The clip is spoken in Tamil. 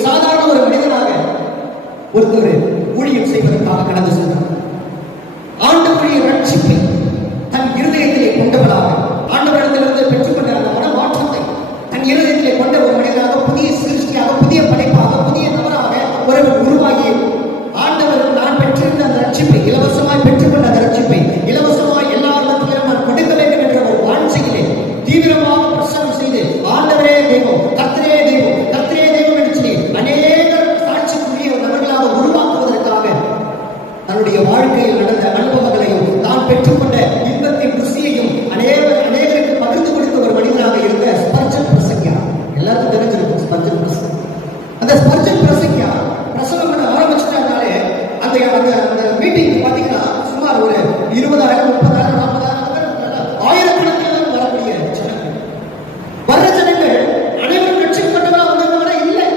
சாதாரண ஒரு மனிதனாக ஒருத்தர் ஊழியம் செய்வதற்காக கடந்து சென்றார். ஆண்டவருடைய ரட்சிப்பை